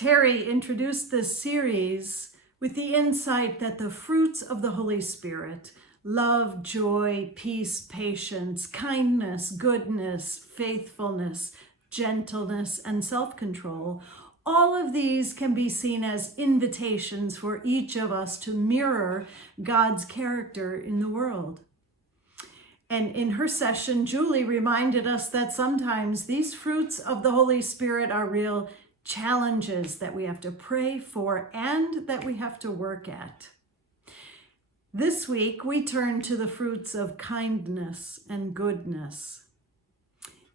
Terry introduced this series with the insight that the fruits of the Holy Spirit, love, joy, peace, patience, kindness, goodness, faithfulness, gentleness, and self-control, all of these can be seen as invitations for each of us to mirror God's character in the world. And in her session, Julie reminded us that sometimes these fruits of the Holy Spirit are real challenges that we have to pray for and that we have to work at. This week, we turn to the fruits of kindness and goodness.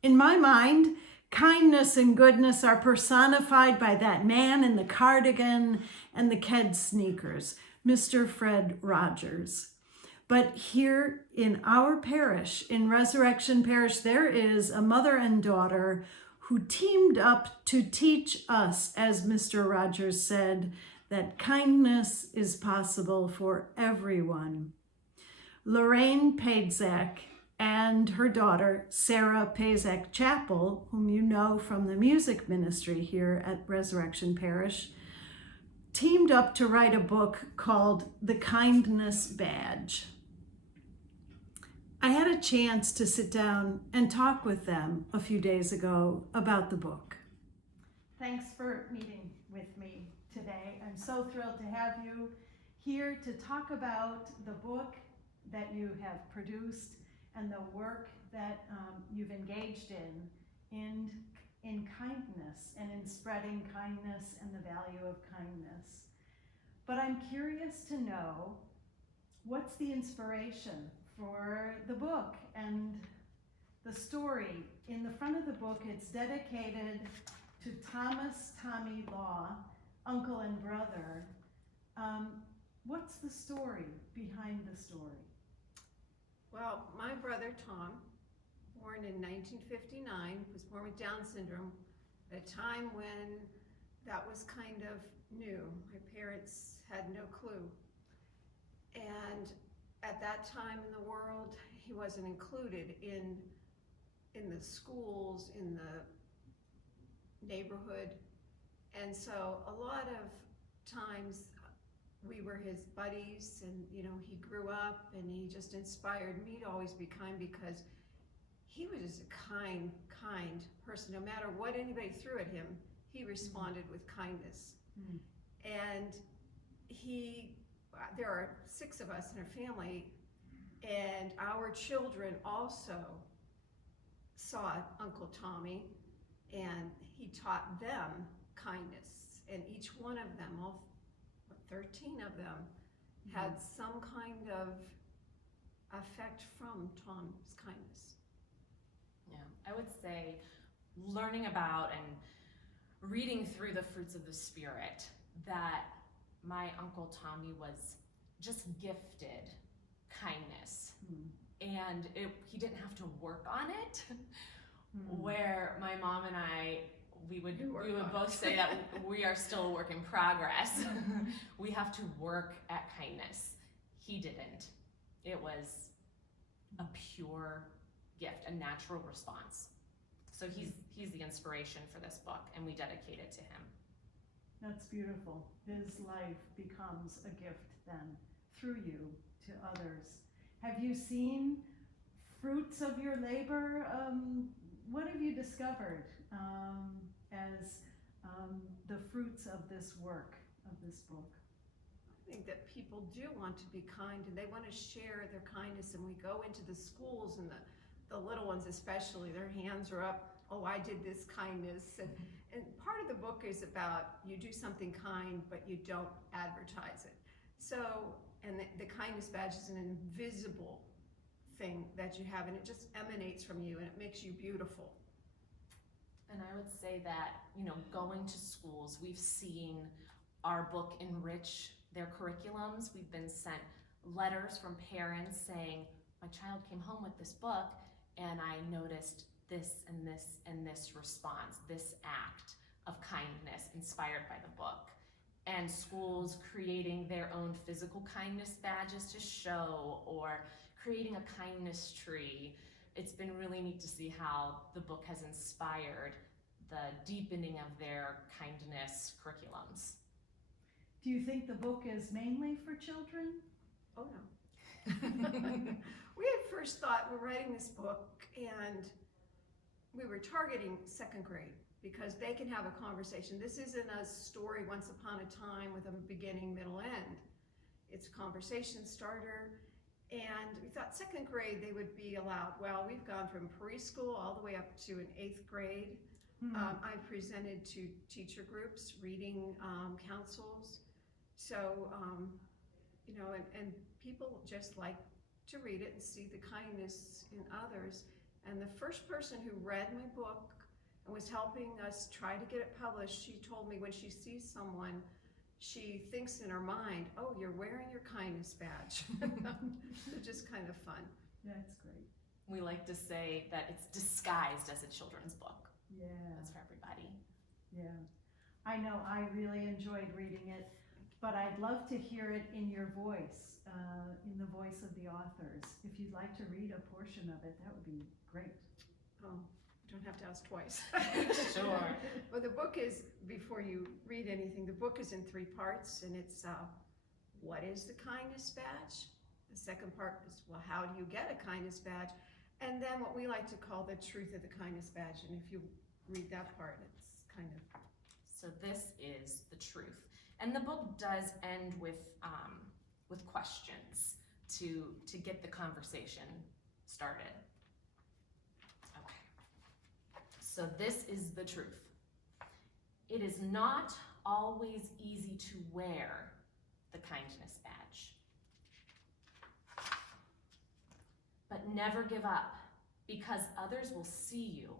In my mind, kindness and goodness are personified by that man in the cardigan and the Ked sneakers, Mr. Fred Rogers. But here in our parish, in Resurrection Parish, there is a mother and daughter who teamed up to teach us, as Mr. Rogers said, that kindness is possible for everyone. Lorraine Paczak and her daughter, Sarah Paczak Chappell, whom you know from the music ministry here at Resurrection Parish, teamed up to write a book called The Kindness Badge. I had a chance to sit down and talk with them a few days ago about the book. Thanks for meeting with me today. I'm so thrilled to have you here to talk about the book that you have produced and the work that you've engaged in kindness and in spreading kindness and the value of kindness. But I'm curious to know, what's the inspiration for the book and the story? In the front of the book, it's dedicated to Thomas Tommy Law, uncle and brother. What's the story behind the story? Well, my brother Tom, born in 1959, was born with Down syndrome at a time when that was kind of new. My parents had no clue. And at that time in the world, he wasn't included in the schools, in the neighborhood. And so a lot of times we were his buddies, and he grew up and he just inspired me to always be kind, because he was just a kind person. No matter what anybody threw at him, he responded with kindness. Mm-hmm. And there are 6 of us in our family, and our children also saw Uncle Tommy, and he taught them kindness. And each one of them, all 13 of them, had some kind of effect from Tom's kindness. Yeah, I would say learning about and reading through the fruits of the Spirit, that my Uncle Tommy was just gifted kindness. And he didn't have to work on it. Where my mom and I, we would both say that we are still a work in progress. We have to work at kindness. He didn't. It was a pure gift, a natural response. So he's the inspiration for this book, and we dedicate it to him. That's beautiful. His life becomes a gift then through you to others. Have you seen fruits of your labor? What have you discovered as the fruits of this work, of this book? I think that people do want to be kind, and they want to share their kindness, and we go into the schools, and the little ones especially, their hands are up, oh, I did this kindness. And part of the book is about, you do something kind, but you don't advertise it. So, and the kindness badge is an invisible thing that you have, and it just emanates from you, and it makes you beautiful. And I would say that, going to schools, we've seen our book enrich their curriculums. We've been sent letters from parents saying, my child came home with this book, and I noticed this and this and this response, this act of kindness inspired by the book. And schools creating their own physical kindness badges to show, or creating a kindness tree. It's been really neat to see how the book has inspired the deepening of their kindness curriculums. Do you think the book is mainly for children? Oh, no. We at first thought we're writing this book and we were targeting second grade because they can have a conversation. This isn't a story once upon a time with a beginning, middle, end. It's a conversation starter. And we thought second grade they would be allowed. Well, we've gone from preschool all the way up to an 8th grade. I presented to teacher groups, reading councils. So, you know, and people just like to read it and see the kindness in others. And the first person who read my book and was helping us try to get it published, she told me when she sees someone, she thinks in her mind, oh, you're wearing your kindness badge. It's just kind of fun. That's great. We like to say that it's disguised as a children's book. Yeah. That's for everybody. Yeah. I know I really enjoyed reading it, but I'd love to hear it in your voice, in the voice of the authors. If you'd like to read a portion of it, that would be great. Oh, you don't have to ask twice. Sure. Well, the book is, before you read anything, the book is in 3 parts, and it's what is the kindness badge? The second part is, well, how do you get a kindness badge? And then what we like to call the truth of the kindness badge. And if you read that part, it's kind of... So this is the truth. And the book does end with questions to get the conversation started. Okay. So this is the truth. It is not always easy to wear the kindness badge. But never give up, because others will see you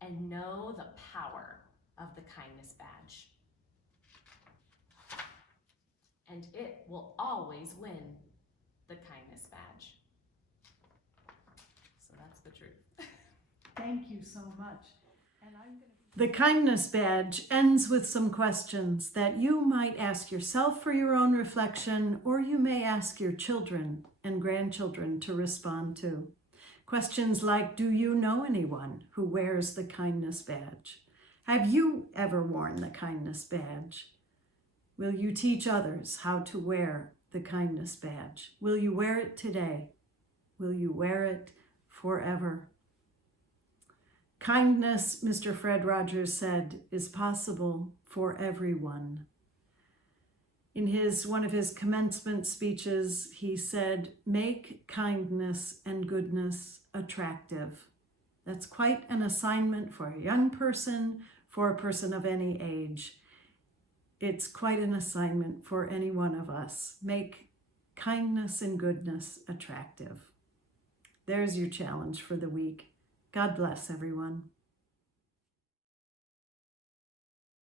and know the power of the kindness badge. And it will always win the kindness badge. So that's the truth. Thank you so much. And The kindness badge ends with some questions that you might ask yourself for your own reflection, or you may ask your children and grandchildren to respond to. Questions like, do you know anyone who wears the kindness badge? Have you ever worn the kindness badge? Will you teach others how to wear the kindness badge? Will you wear it today? Will you wear it forever? Kindness, Mr. Fred Rogers said, is possible for everyone. In one of his commencement speeches, he said, make kindness and goodness attractive. That's quite an assignment for a young person, for a person of any age. It's quite an assignment for any one of us. Make kindness and goodness attractive. There's your challenge for the week. God bless everyone.